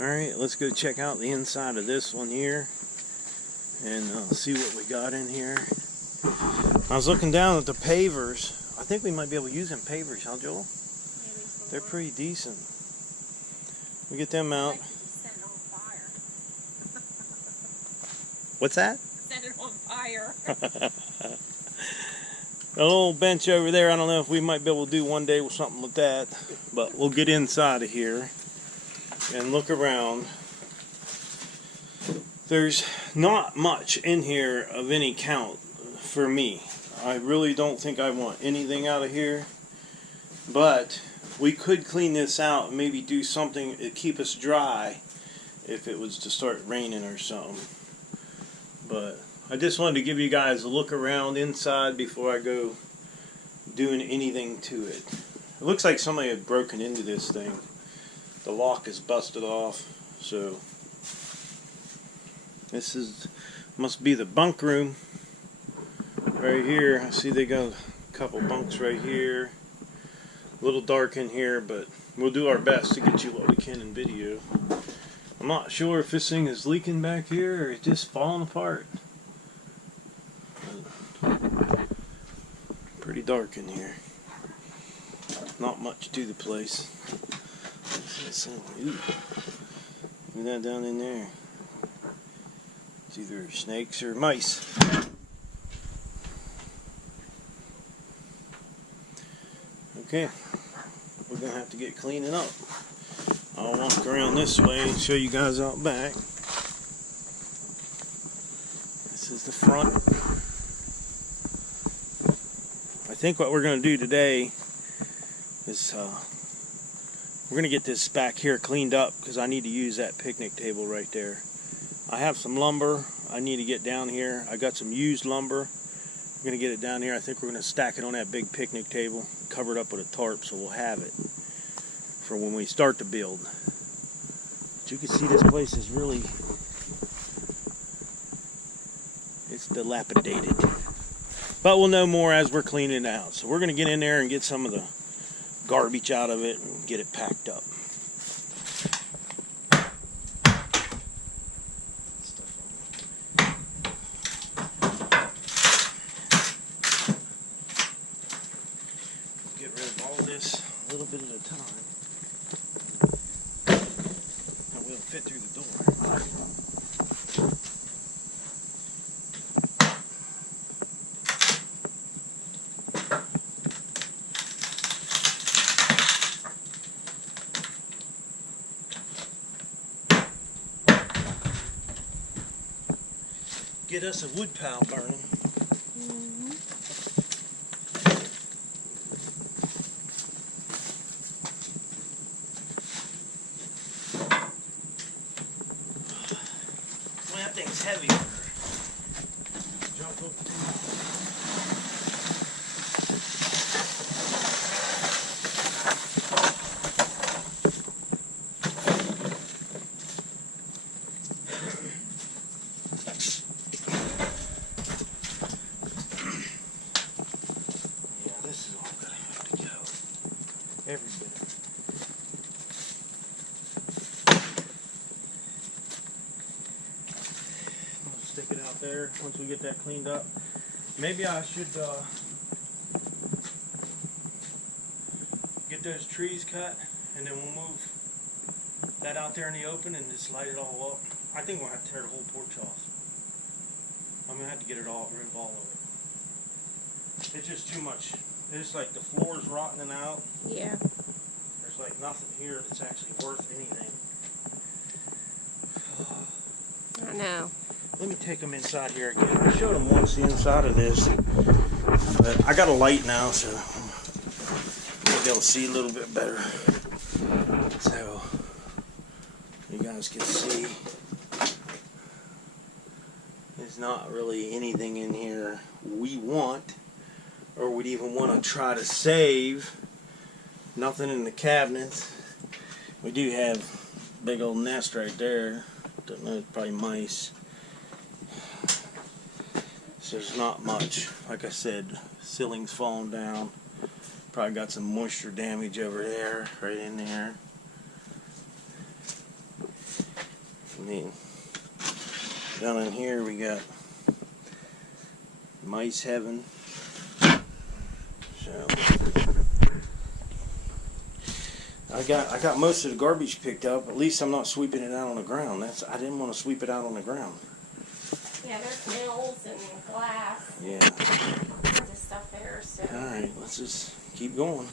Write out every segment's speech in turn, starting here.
Alright, let's go check out the inside of this one here and see what we got in here. I was looking down at the pavers. I think we might be able to use them pavers, huh, Joel? Maybe. They're pretty decent. We get them out. Set it on fire. What's that? Set it on fire. A little bench over there. I don't know if we might be able to do one day with something like that, but we'll get inside of here and look around. There's not much in here of any count for me. I really don't think I want anything out of here, but we could clean this out and maybe do something to keep us dry if it was to start raining or something. But I just wanted to give you guys a look around inside before I go doing anything to it. It looks like somebody had broken into this thing. The lock is busted off, so this must be the bunk room right here. I see they got a couple bunks right here. A little dark in here, but we'll do our best to get you what we can in video. I'm not sure if this thing is leaking back here or it's just falling apart. Pretty dark in here. Not much to the place. Ooh. Look at that down in there. It's either snakes or mice. Okay, we're gonna have to get cleaning up. I'll walk around this way and show you guys out back. This is the front. I think what we're gonna do today is we're gonna get this back here cleaned up because I need to use that picnic table right there. I have some lumber I need to get down here. I got some used lumber. I'm gonna get it down here. I think we're gonna stack it on that big picnic table, cover it up with a tarp so we'll have it for when we start to build. But you can see this place is really, it's dilapidated. But we'll know more as we're cleaning it out. So we're gonna get in there and get some of the garbage out of it and get it packed up. Get rid of all this a little bit at a time. And we'll fit through the door. Get us a wood pile burning. Well, that thing's heavy. Jump over to this is all gonna have to go. Every bit. I'm gonna stick it out there once we get that cleaned up. Maybe I should get those trees cut and then we'll move that out there in the open and just light it all up. I think we'll have to tear the whole porch off. I'm gonna have to get it all, rid of all of it. It's just too much. It's like the floor's rotting out. Yeah. There's like nothing here that's actually worth anything. I know. Let me take them inside here again. I showed them once the inside of this, but I got a light now, so maybe they'll see a little bit better. So you guys can see there's not really anything in here we want or would even want to try to save. Nothing in the cabinets. We do have a big old nest right there. Don't know, it's probably mice. So there's not much. Like I said, ceiling's falling down. Probably got some moisture damage over there, right in there. I mean, down in here we got mice heaven. So I got most of the garbage picked up. At least I'm not sweeping it out on the ground. I didn't want to sweep it out on the ground. Yeah, there's nails and glass. Yeah. Tons of stuff there. So. All right, let's just keep going.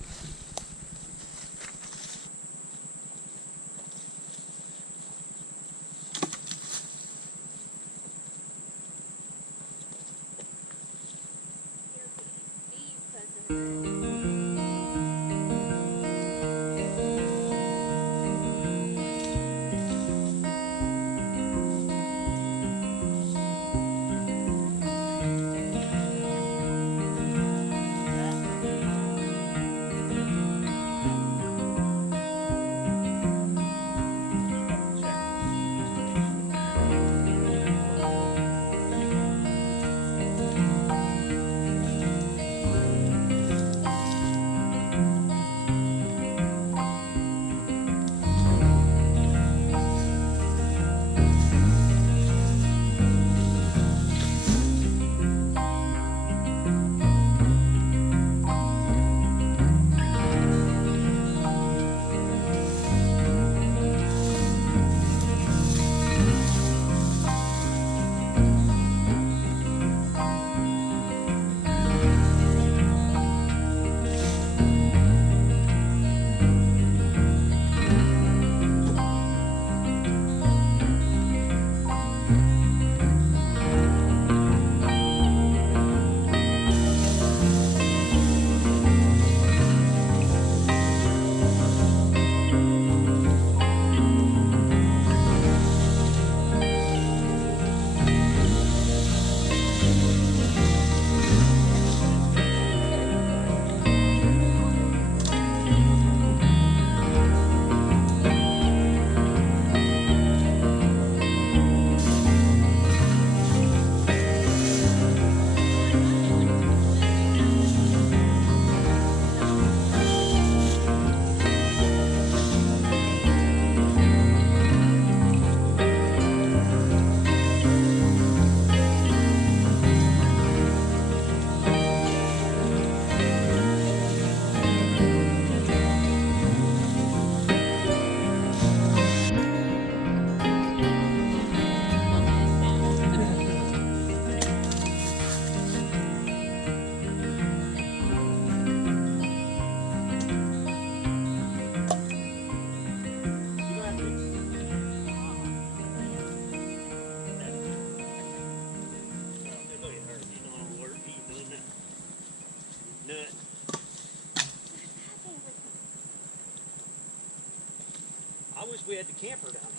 I wish we had the camper down here.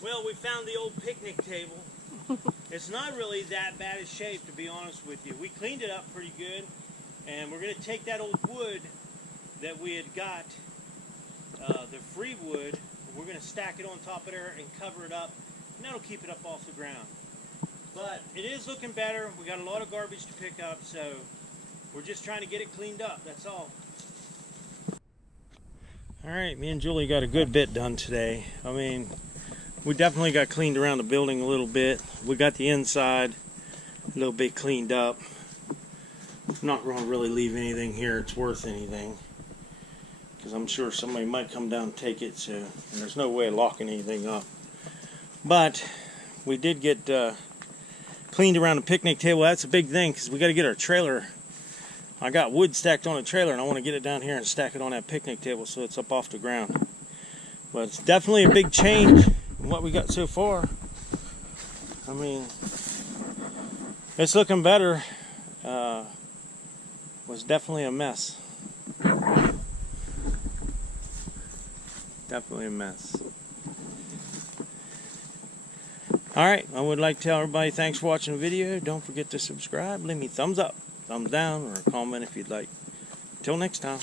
Well, we found the old picnic table. It's not really that bad a shape, to be honest with you. We cleaned it up pretty good, And we're going to take that old wood that we had got, the free wood, we're going to stack it on top of there and cover it up, and that'll keep it up off the ground. But it is looking better. We got a lot of garbage to pick up, so we're just trying to get it cleaned up, that's all. Alright, me and Julie got a good bit done today. I mean, we definitely got cleaned around the building a little bit. We got the inside a little bit cleaned up. I'm not going to really leave anything here it's worth anything, because I'm sure somebody might come down and take it, so, and there's no way of locking anything up. But we did get cleaned around the picnic table. That's a big thing, because we got to get our trailer. I got wood stacked on a trailer, and I want to get it down here and stack it on that picnic table so it's up off the ground. But it's definitely a big change in what we got so far. I mean, it's looking better. Was definitely a mess. Definitely a mess. Alright, I would like to tell everybody thanks for watching the video. Don't forget to subscribe. Leave me thumbs up, thumbs down, or a comment if you'd like. Until next time.